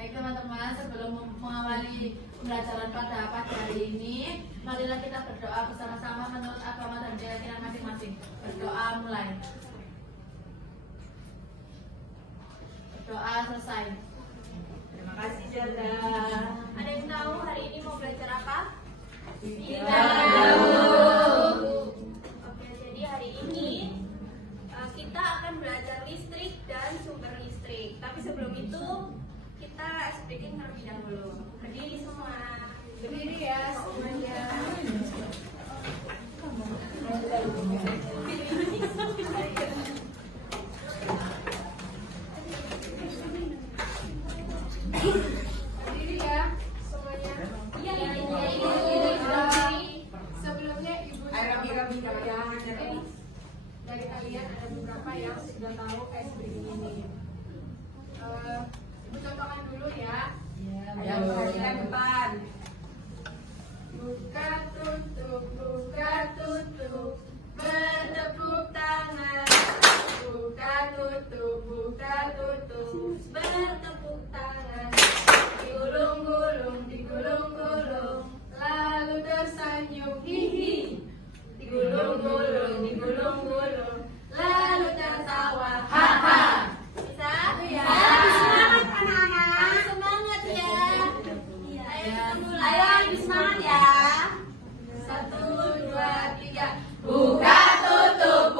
Baik teman-teman, sebelum mengawali pembelajaran pada pagi hari ini, marilah kita berdoa bersama-sama menurut agama dan keyakinan masing-masing. Berdoa mulai. Berdoa selesai. Terima kasih Janda. Ada yang tahu hari ini mau belajar apa? Tidak tahu. Oke, jadi hari ini kita akan belajar listrik dan sumber listrik. Tapi sebelum itu kita speaking terlebih dahulu. Berdiri semua. Berdiri ya semuanya. Berdiri ya semuanya. Iya, Sebelumnya Ibu dari kalian ada beberapa yang sudah tahu breathing ini. Ibu contohkan dulu ya. Ayo perhatikan depan. Buka tutup, bertepuk tangan. Buka tutup, bertepuk tangan. Digulung-gulung, lalu tersenyum, hihi. Digulung-gulung, lalu tertawa, haha. Bisa? Ya. Semangat anak-anak. Semangat ya. Ayo lebih semangat ya. 1, 2, 3. Buka tutup,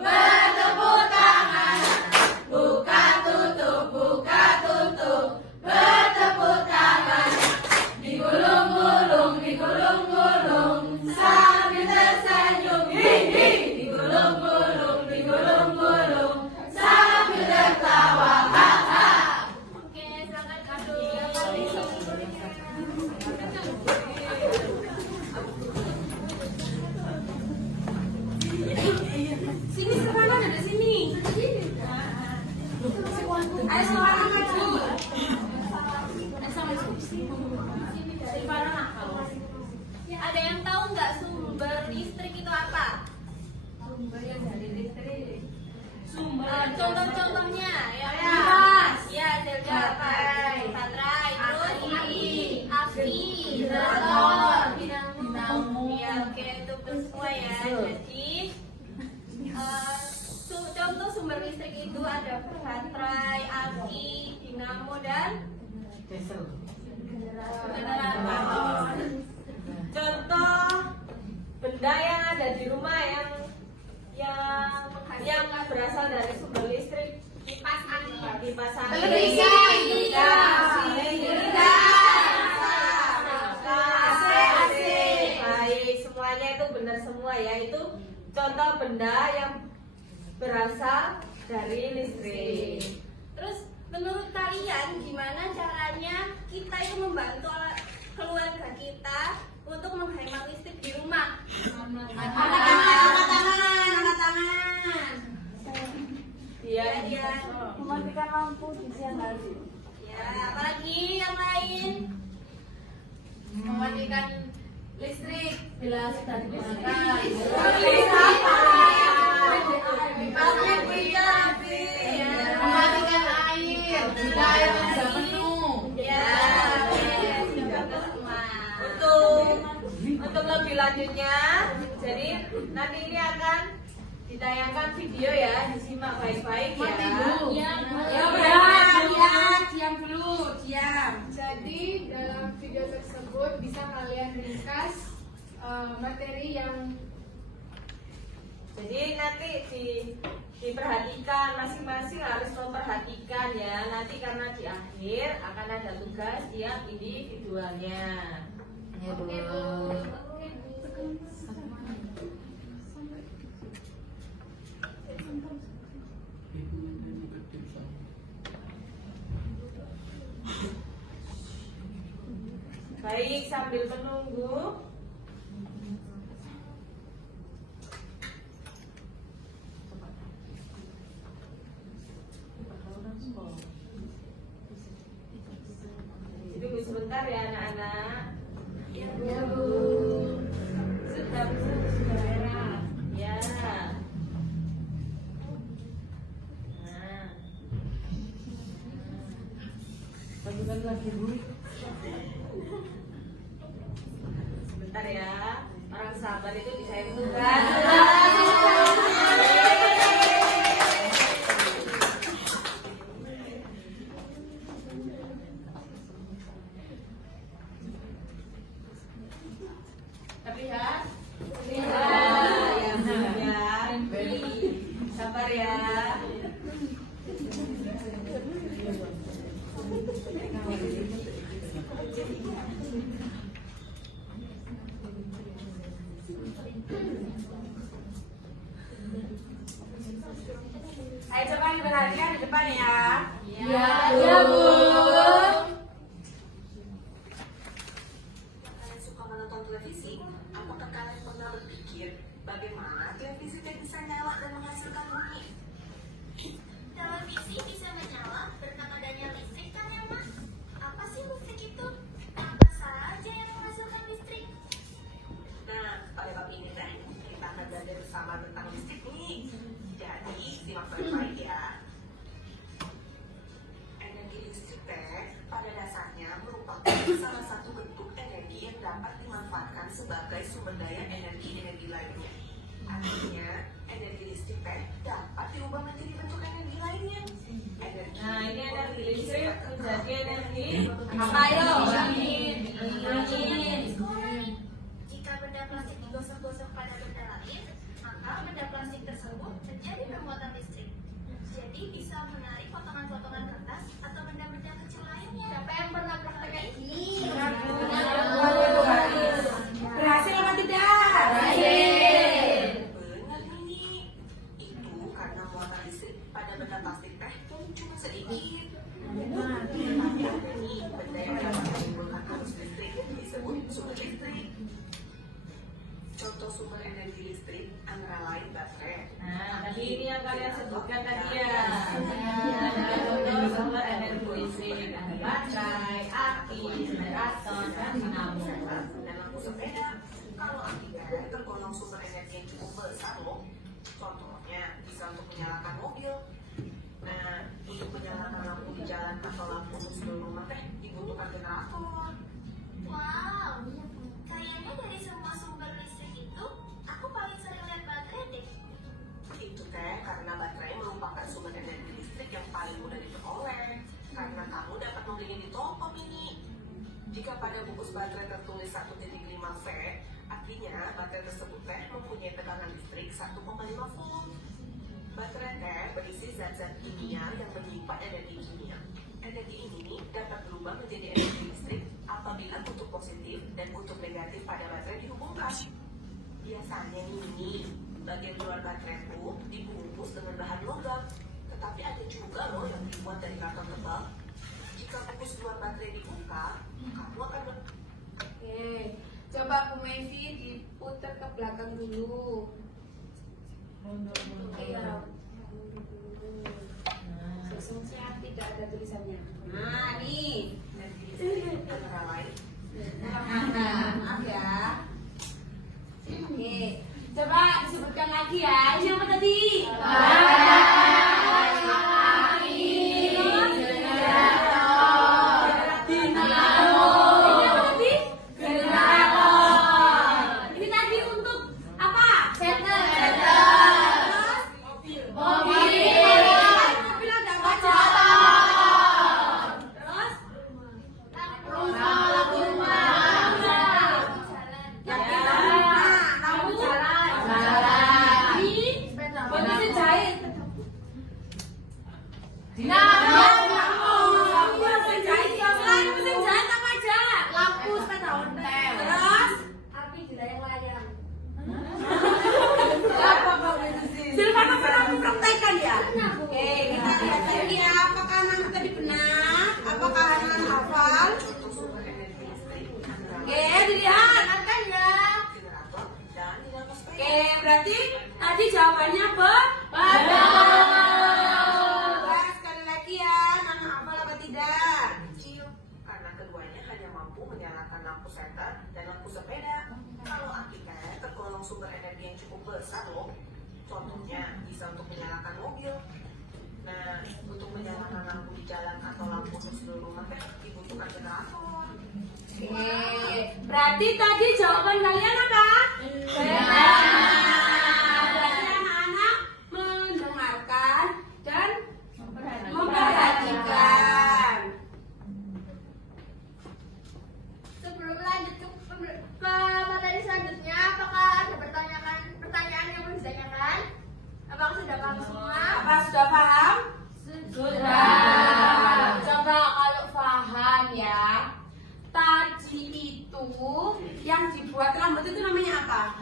bertepuk tangan. Buka tutup, bertepuk tangan. Digulung-gulung, sambil tersenyum, hihi. Digulung-gulung, sambil tertawa, haha. Oke, silakan kado. Sini sekarang ada sini. Ayo sekarang maju. Ada yang tahu nggak sumber listrik itu apa? Sumber yang dari listrik. Contoh-contohnya ya. Kipas. Ya, Zelda apa? Baterai, terus api, Generator, dinamo. Ya, oke, itu semua ya. Jadi contoh sumber listrik itu ada baterai, api, dinamo dan generator. Contoh benda yang ada di rumah yang berasal dari sumber listrik. Kipas angin. Kipas angin. Televisi. AC. Baik, semuanya itu benar semua ya. Itu contoh benda yang berasal dari listrik. Terus menurut kalian gimana caranya kita itu membantu keluarga kita untuk menghemat listrik di rumah? Angkat tangan. Iya. Mematikan lampu di siang hari. Ya, apalagi yang lain? Mematikan listrik bila sudah digunakan. Mematikan air bila airnya sudah penuh. Ya, sudah semua. Untuk lebih lanjutnya, jadi nanti ini akan ditayangkan video ya, disimak baik-baik ya. Diam dulu. Jadi dalam video tersebut bisa kalian ringkas materi yang Jadi nanti diperhatikan, masing-masing harus memperhatikan ya. Nanti karena di akhir akan ada tugas tiap individualnya. Oke, Bu. Baik, sambil menunggu. Tunggu sebentar ya anak-anak. ya Bu. Sudah merah. Ya. Nah. Sebentar ya, orang sabar itu bisa hitungan. Terlihat? Sabar ya. Ayo coba diperhatikan di depan ya. Ya, Bu. Kalian suka menonton televisi? Apakah kalian pernah berpikir bagaimana televisi tidak bisa nyala dan menghasilkan bunyi? Televisi bisa menyala berkat adanya listrik kan ya Mas? Apa sih listrik itu? Apa saja yang menghasilkan listrik? Nah, pada bab ini teh kita akan belajar bersama tentang listrik nih. Jadi simak baik-baik ya. Energi listrik teh pada dasarnya merupakan salah satu bentuk energi yang dapat dimanfaatkan sebagai sumber daya energi lainnya. Artinya, energi listrik teh dapat diubah menjadi bentuk energi lainnya. Energi Nah, ini energi listrik menjadi energi Apa yo? Jika benda plastik digosok-gosok pada benda lain, maka benda plastik tersebut menjadi bermuatan listrik. Jadi bisa menarik potongan-potongan kertas atau benda-benda kecil lainnya. Siapa yang pernah praktek ini? berhasil apa tidak? benar nih. Itu karena muatan listrik pada benda plastik teh cuma sedikit. Tapi ada nih benda yang dapat menimbulkan arus listrik disebut sumber listrik. Contoh sumber energi listrik antara lain baterai. Nah, tadi ini yang kalian sebutkan tadi ya. Ada contoh sumber energi listrik, ada baterai, aki, generator, dan dinamo. Dan lampu sepeda. Kalau akibat tergolong sumber energi yang cukup besar loh. Contohnya bisa untuk menyalakan mobil. Nah, untuk menyalakan lampu di jalan atau lampu untuk seluruh rumah teh dibutuhkan generator. Wow, kayaknya dari semua sumber listrik itu, aku paling sering lihat baterai deh. Itu teh karena baterai merupakan sumber energi listrik yang paling mudah diperoleh. Karena kamu dapat membelinya di toko mini. Jika pada bungkus baterai tertulis 1,5 V, artinya baterai tersebut teh mempunyai tekanan listrik 1,5 volt. Baterai teh berisi zat-zat kimia yang menyimpan energi kimia. Energi ini dapat berubah menjadi energi listrik apabila kutub positif dan kutub negatif pada baterai dihubungkan. Biasanya nih, bagian luar baterai itu dibungkus dengan bahan logam, tetapi ada juga loh yang dibuat dari karton tebal. Jika bungkus luar baterai dibuka, kamu akan Oke, coba Bu Mevi diputar ke belakang dulu. Iya. Sesungguhnya tidak ada tulisannya. Nah, nih. energi listrik antara lain. Maaf ya. Oke, coba disebutkan lagi ya. Ini apa tadi? Ini tadi untuk apa? Mobil ada apa aja? Terus? Mesin jahit. Mesin jahit. Selain mesin jahit apa aja? Lampu sepeda ontel. Terus? Api di layang-layang. Silvana pernah mempraktekkan ya? Oke, kita lihat lagi ya. Apakah anak tadi benar? Apakah anak hafal? Contoh sumber energi listrik antara Oke, lain dilihat. generator dan dinamo sepeda. Oke, berarti tadi jawabannya apa? Sekali lagi ya, anak hafal apa tidak? Kecil, karena keduanya hanya mampu menyalakan lampu senter dan lampu sepeda. Kalau akibat tergolong sumber energi yang cukup besar loh. Contohnya bisa untuk menyalakan mobil. Nah, untuk menyalakan lampu di jalan atau lampu untuk seluruh rumah teh Berarti tadi jawaban kalian apa? Berarti anak-anak mendengarkan dan memperhatikan. Sebelum lanjut ke materi selanjutnya, apakah ada pertanyaan yang belum ditanyakan? Apakah sudah paham semua? Apa sudah paham? Sudah. Coba kalau paham ya. Tadi itu yang dibuat rambut itu namanya apa?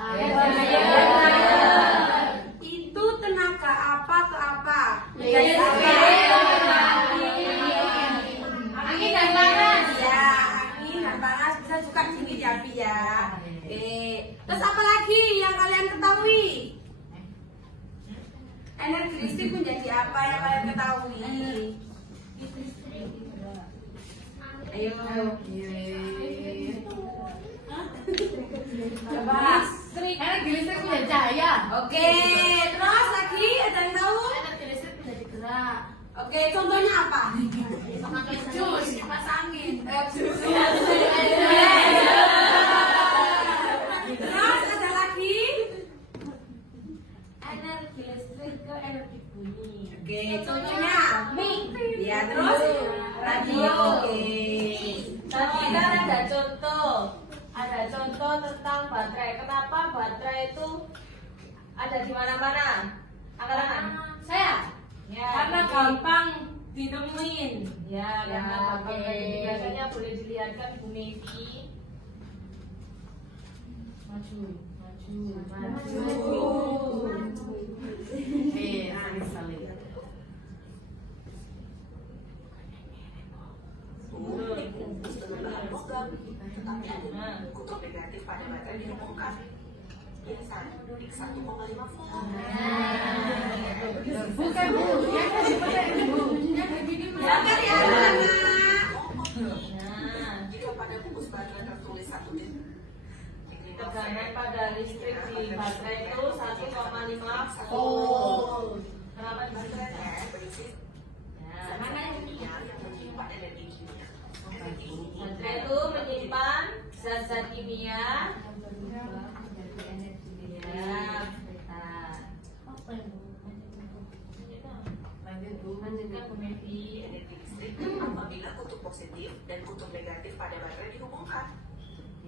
Itu tenaga apa ke apa? Angin dan panas. Ya, angin dan panas bisa juga dingin ya, Bi ya. Terus apa lagi yang kalian ketahui? Energi listrik menjadi apa yang kalian ketahui? Ayo. Coba. Energi listrik punya cahaya. Oke, terus lagi ada yang tahu? Energi listrik menjadi gerak. Oke, contohnya apa? Memakai jus, kipas angin. Terus ada lagi? Energi listrik ke energi bunyi. Oke, contohnya? Mie. Ya, terus radio. Oke. Tadi kan ada contoh tentang baterai. Kenapa baterai itu ada di mana-mana? Angkat-angkat. Saya. Ya, Karena jadi- gampang ditemuin. Ya, Ya, karena gampang oke. tadi. Biasanya boleh dilihatkan Bu Mevi. Maju. Dibungkus dengan bahan logam, tetapi ada kutub negatif pada baterai dihubungkan. Biasanya 1,5 volt. Bukan Bu, yang tadi pakai Bu. Yang begini Sabar ya, anak-anak. Nah, Jika pada bungkus baterai tertulis 1 tegangan pada listrik di baterai itu 1,5 volt. volt. Kenapa disitu? Baterai berisi Ya, zat kimia yang menyimpan energi kimia. Energi ini baterai itu menyimpan zat-zat kimia. Ya, bentar. Lanjutkan Bu Mevi. energi listrik apabila kutub positif dan kutub negatif pada baterai dihubungkan.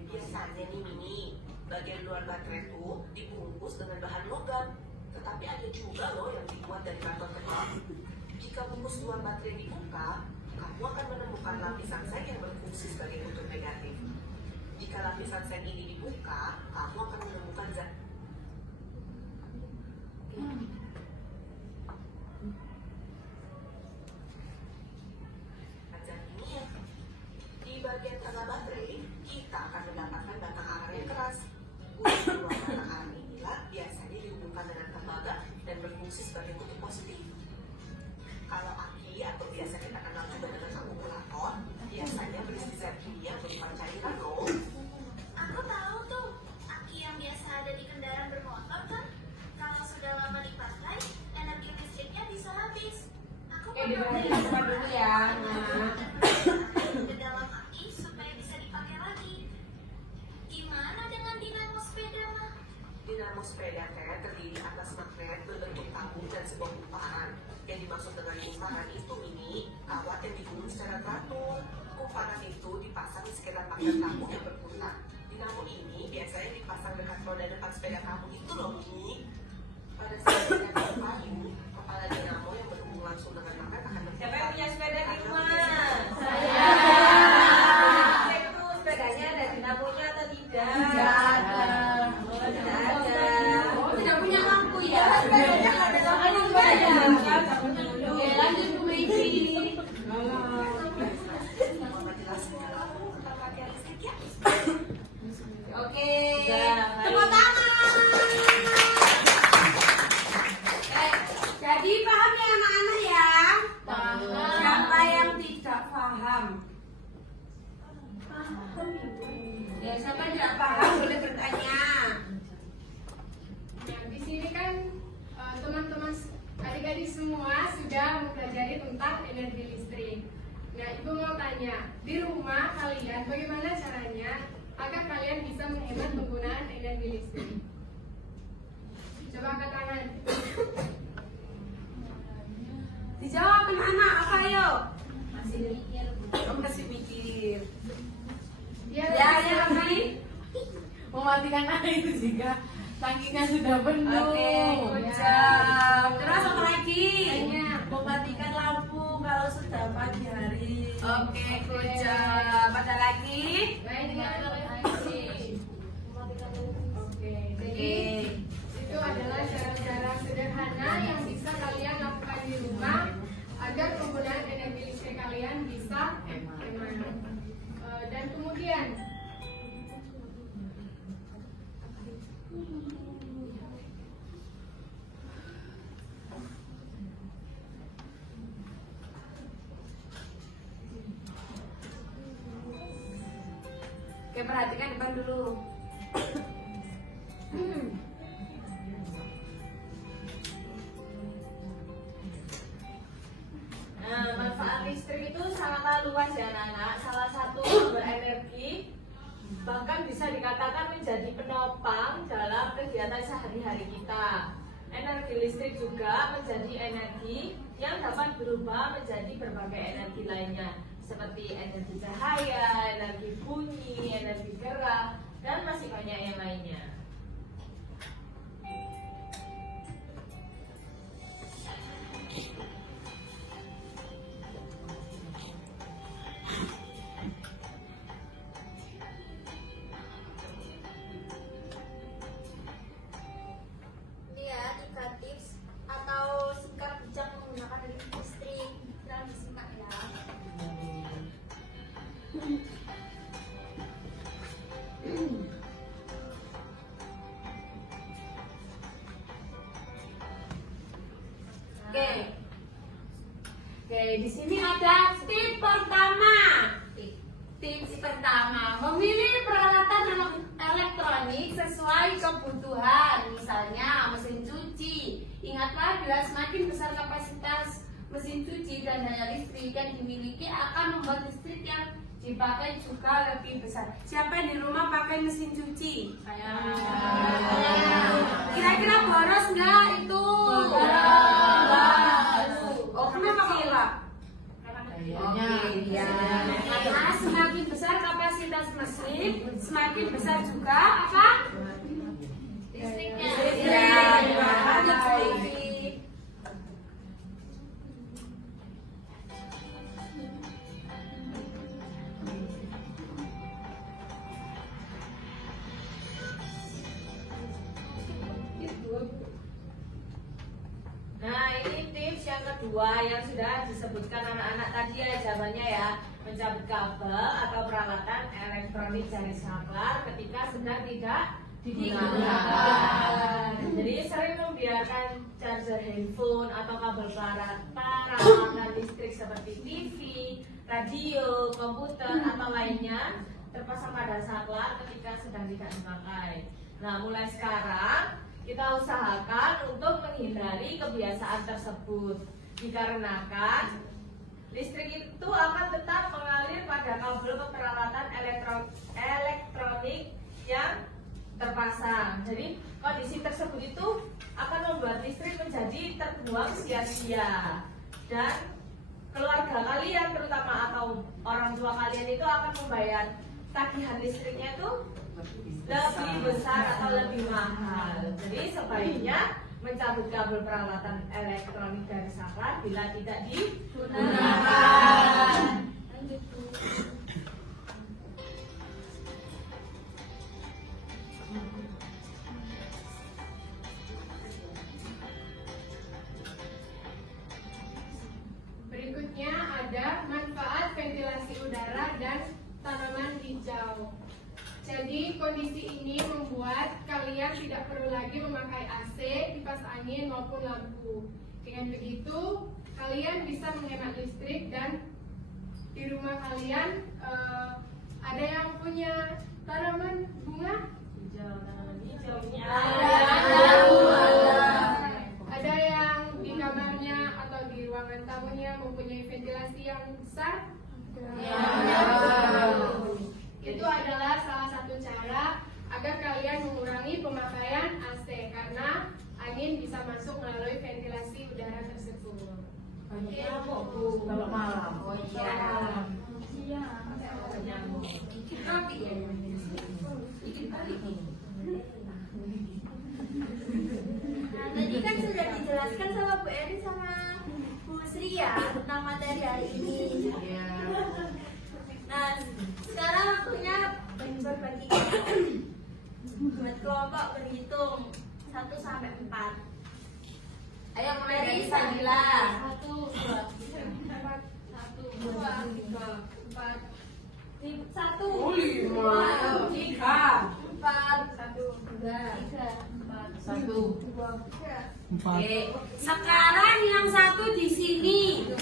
Biasanya nih Mini, bagian luar baterai itu dibungkus dengan bahan logam, tetapi ada juga loh yang dibuat dari karton kecil. Jika bungkus luar baterai dibuka, kamu akan menemukan lapisan seng yang berfungsi sebagai kutub negatif. Jika lapisan seng ini dibuka, kamu akan menemukan zat zat kimia. Di bagian tengah baterai, kita akan mendapatkan batang arang yang keras. Ujung luar batang arang inilah biasanya dihubungkan dengan tembaga dan berfungsi sebagai kutub positif. Kalau aki atau biasa kita kenal juga dengan akumulator, biasanya berisi zat kimia berupa cairan loh. Aku tahu tuh, aki yang biasa ada di kendaraan bermotor kan? Kalau sudah lama dipakai, energi listriknya bisa habis. Aku Oke, diperhatikan dulu ya. Nah. ke dalam aki supaya bisa dipakai lagi. Gimana dengan dinamo sepeda mah? Dinamo sepeda terdiri atas magnet berbentuk tabung dan sebuah kumparan. Yang dimaksud dengan kumparan itu ini kawat yang digulung secara teratur. Kumparan itu dipasang di sekitar magnet tabung yang berputar. Dinamo ini biasanya dipasang dekat roda depan sepeda kamu itu loh Mini. Pada saat sepeda kamu payu, kepala dinamo yang berhubung langsung dengan magnet akan Siapa yang punya sepeda di rumah? Saya. Cek tuh sepedanya ada dinamonya atau tidak? Tidak ada. Oh, tidak ada. Oh, tidak punya lampu ya? Sepedanya ada lampu aja. Oke, lanjut Bu Mevi. Mama jelasin ke kamu tentang latihan listrik ya. Oke. Sudah, Tepuk tangan. Jadi paham ya anak-anak ya? Paham. Siapa yang tidak paham? Ya, siapa yang tidak paham boleh bertanya. Nah, di sini kan teman-teman adik-adik semua sudah mempelajari tentang energi listrik. Nah, Ibu mau tanya, di rumah kalian bagaimana caranya agar kalian bisa menghemat penggunaan energi listrik. Coba angkat tangan. Dijawab anak-anak, apa yo? Masih mikir. Masih mikir. Ya, Ya, lagi. Mematikan air jika tangkinya sudah penuh. Oke, good job. Terus apa lagi? Mematikan lampu kalau sudah pagi hari. Oke, good job. Ada lagi? Oke, jadi itu adalah cara-cara sederhana yang bisa kalian lakukan di rumah agar penggunaan energi listrik kalian bisa hemat. Dan kemudian Oke, perhatikan depan dulu. Nah, manfaat listrik itu sangatlah luas ya anak-anak. Salah satu sumber energi bahkan bisa dikatakan menjadi penopang dalam kegiatan sehari-hari kita. Energi listrik juga menjadi energi yang dapat berubah menjadi berbagai energi lainnya, seperti energi cahaya, energi bunyi, energi gerak, dan masih banyak yang lainnya. Ini ya, 3 tips atau sikap bijak menggunakan energi listrik. Dalam disimak ya. Oke. Oke, di sini ada tips pertama. Tips pertama, memilih peralatan elektronik sesuai kebutuhan. Misalnya mesin cuci. Ingatlah, bila semakin besar kapasitas mesin cuci dan daya listrik yang dimiliki akan membuat listrik yang dipakai juga lebih besar. Siapa yang di rumah pakai mesin cuci? Saya. Kira-kira boros nggak itu? Oh, kenapa kok enggak? Oke, ya. Karena semakin besar kapasitas mesin, semakin besar juga apa? Listriknya. Ya, baik. Nah, ini tips yang kedua yang sudah disebutkan anak-anak tadi ya, jawabannya ya, mencabut kabel atau peralatan elektronik dari saklar ketika sedang tidak digunakan. Jadi sering membiarkan charger handphone atau kabel peralatan listrik seperti TV, radio, komputer atau lainnya terpasang pada saklar ketika sedang tidak dipakai. Nah, mulai sekarang kita usahakan untuk menghindari kebiasaan tersebut, dikarenakan listrik itu akan tetap mengalir pada kabel peralatan elektronik yang terpasang. Jadi kondisi tersebut itu akan membuat listrik menjadi terbuang sia-sia, dan keluarga kalian terutama atau orang tua kalian itu akan membayar tagihan listriknya itu lebih besar atau lebih mahal. Jadi sebaiknya mencabut kabel peralatan elektronik dari saklar bila tidak digunakan. berikutnya ada manfaat ventilasi udara dan tanaman hijau. Jadi kondisi ini membuat kalian tidak perlu lagi memakai AC, kipas angin maupun lampu. Dengan begitu, kalian bisa menghemat listrik dan di rumah kalian ada yang punya tanaman bunga? Ada yang di kamarnya atau di ruangan tamunya mempunyai ventilasi yang besar? Itu adalah salah satu roti ya. Nah, tadi kan sudah dijelaskan sama Bu Eri sama Bu Sri ya tentang materi hari ini. Nah, sekarang waktunya berbagi buat kelompok berhitung 1 sampai 4. Ayo mulai dari Dari Sabila. 1, 2, 3, 4, 1, 2, 3, 4, 1, 5, 3, 4, 1, 2, 3, 4, 1, 2, 3. Oke. Sekarang yang satu di sini.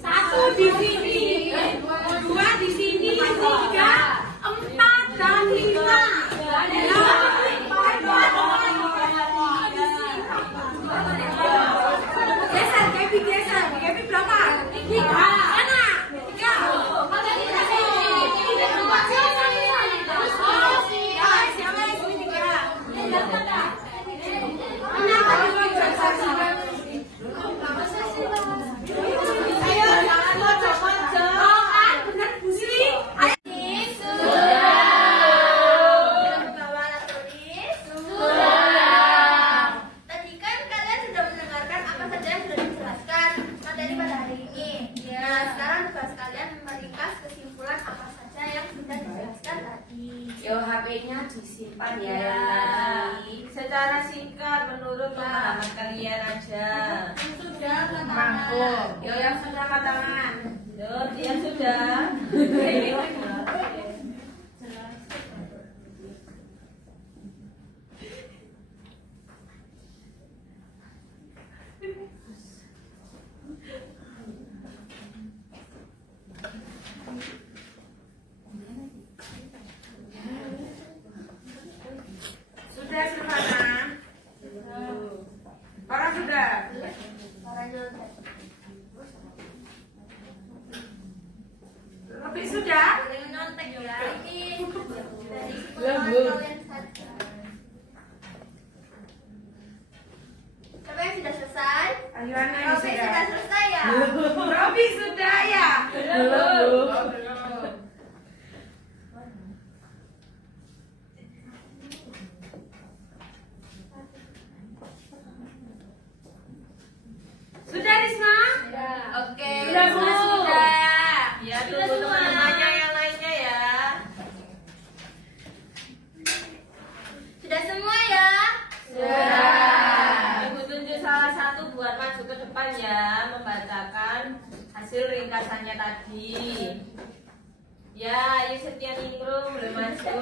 Satu di sini. Dua di sini. 3, 4 dan 5. Geser, Gaby geser. Gaby berapa? 3. Sana. 3. Tadi kan kalian sudah mendengarkan apa saja yang sudah dijelaskan materi pada hari ini. Nah, sekarang tugas kalian meringkas kesimpulan apa saja yang sudah dijelaskan tadi. Yo, HP-nya disimpan ya. Ya, Tadi. secara singkat menurut pemahaman kalian aja. Yang sudah katakan. Yo, yang sudah angkat tangan. Tuh, yang sudah. Sudah Silvana? Para sudah? Lebih sudah? Boleh menonton ya. Ini dari pengalaman kalian saja. Siapa yang sudah selesai? Ayuana yang Robi sudah selesai ya? Robi sudah ya? Sudah Risma? Oke, Sudah, Bu. Risma sudah. Ya, tunggu teman-temannya yang lainnya ya. Sudah semua ya? Ibu tunjuk salah satu buat maju ke depan ya, membacakan hasil ringkasannya tadi. Ya, ayo Setia Ningrum boleh maju.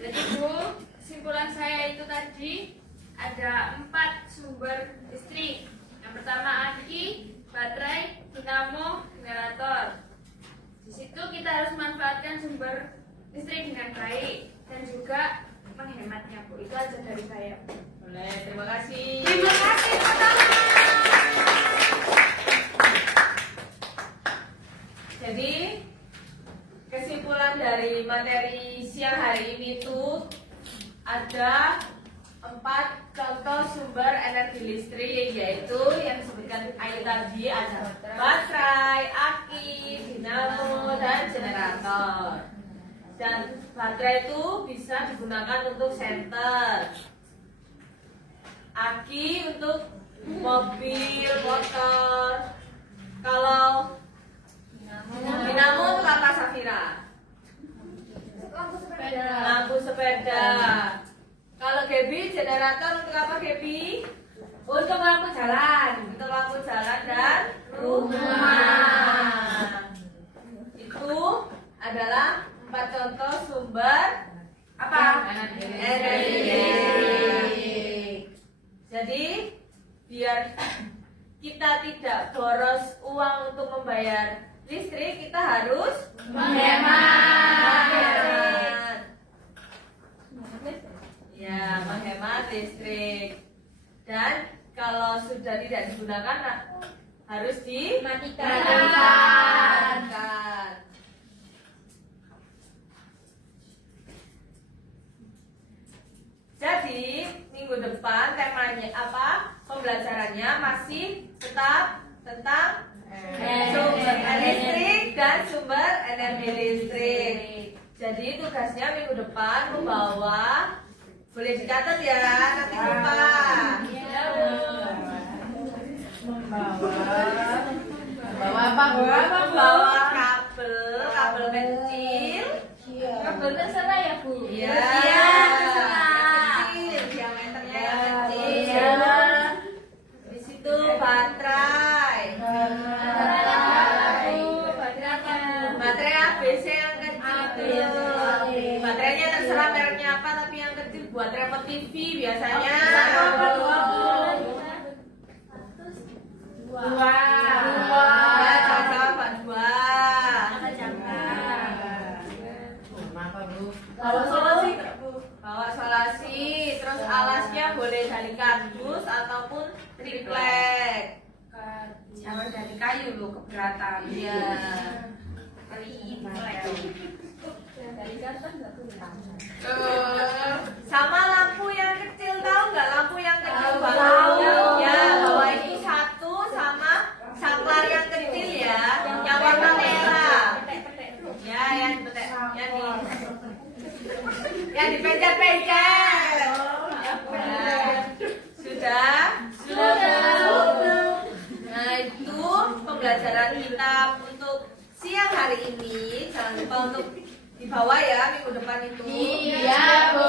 Jadi Bu, kesimpulan saya itu tadi ada 4 sumber listrik. Yang pertama aki, baterai, dinamo, generator. Di situ kita harus manfaatkan sumber listrik dengan baik dan juga menghematnya Bu. Itu aja dari saya. Boleh, terima kasih. Terima kasih pertama. Jadi kesimpulan dari materi siang hari ini tuh ada 4 contoh sumber energi listrik, yaitu yang disebutkan Ayu tadi ada baterai, aki, dinamo, dan generator. Dan baterai itu bisa digunakan untuk senter, aki untuk mobil, motor. Kalau dinamo untuk apa Safira? Lampu sepeda. Kalau Gaby, generator untuk apa Gaby? Untuk lampu jalan. Untuk lampu jalan dan rumah. Itu adalah 4 contoh sumber apa? Energi listrik. Jadi biar kita tidak boros uang untuk membayar listrik, kita harus menghemat. Ya, menghemat listrik. Dan kalau sudah tidak digunakan harus dimatikan. di minggu depan temanya apa? Pembelajarannya masih tetap tentang sumber listrik dan sumber energi listrik. Jadi tugasnya minggu depan membawa, boleh dicatat ya, nanti lupa. Membawa kabel kecil. Kabel terserah ya Bu. Iya. Kecil, diameternya yang kecil. Di situ baterai. Baterai ABC yang kecil. Baterainya terserah mereknya apa, tapi yang kecil buat remote TV biasanya. Dua. Ya, jangan Pak, dua. Bawa solasi, terus alasnya boleh dari kardus ataupun triplek. Jangan dari kayu loh, keberatan. Iya. Sama lampu yang kecil, tahu nggak lampu yang kecil? Tahu. Ya, bawa ini satu sama saklar yang kecil ya, yang warna merah. Ya, yang dipetek, yang dipencet-pencet. Sudah? Nah, itu pembelajaran kita untuk siang hari ini. Jangan lupa untuk dibawa ya minggu depan itu. Iya, Bu.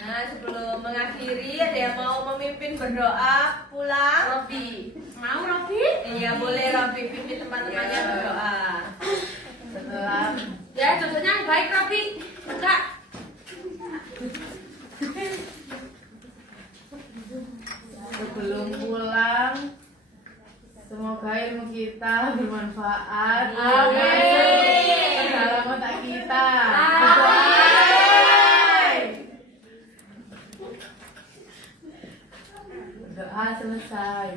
Nah, sebelum mengakhiri, ada yang mau memimpin berdoa pulang? Robi. Mau Robi? Iya, boleh Robi pimpin teman-temannya berdoa. Setelah ya contohnya yang baik Robi. Enggak. Sebelum pulang, semoga ilmu kita bermanfaat. Amin. Dalam otak kita. Doa selesai.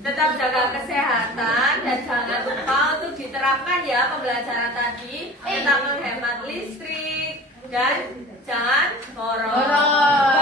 Tetap jaga kesehatan dan jangan lupa untuk diterapkan ya pembelajaran tadi tentang menghemat listrik dan jangan boros.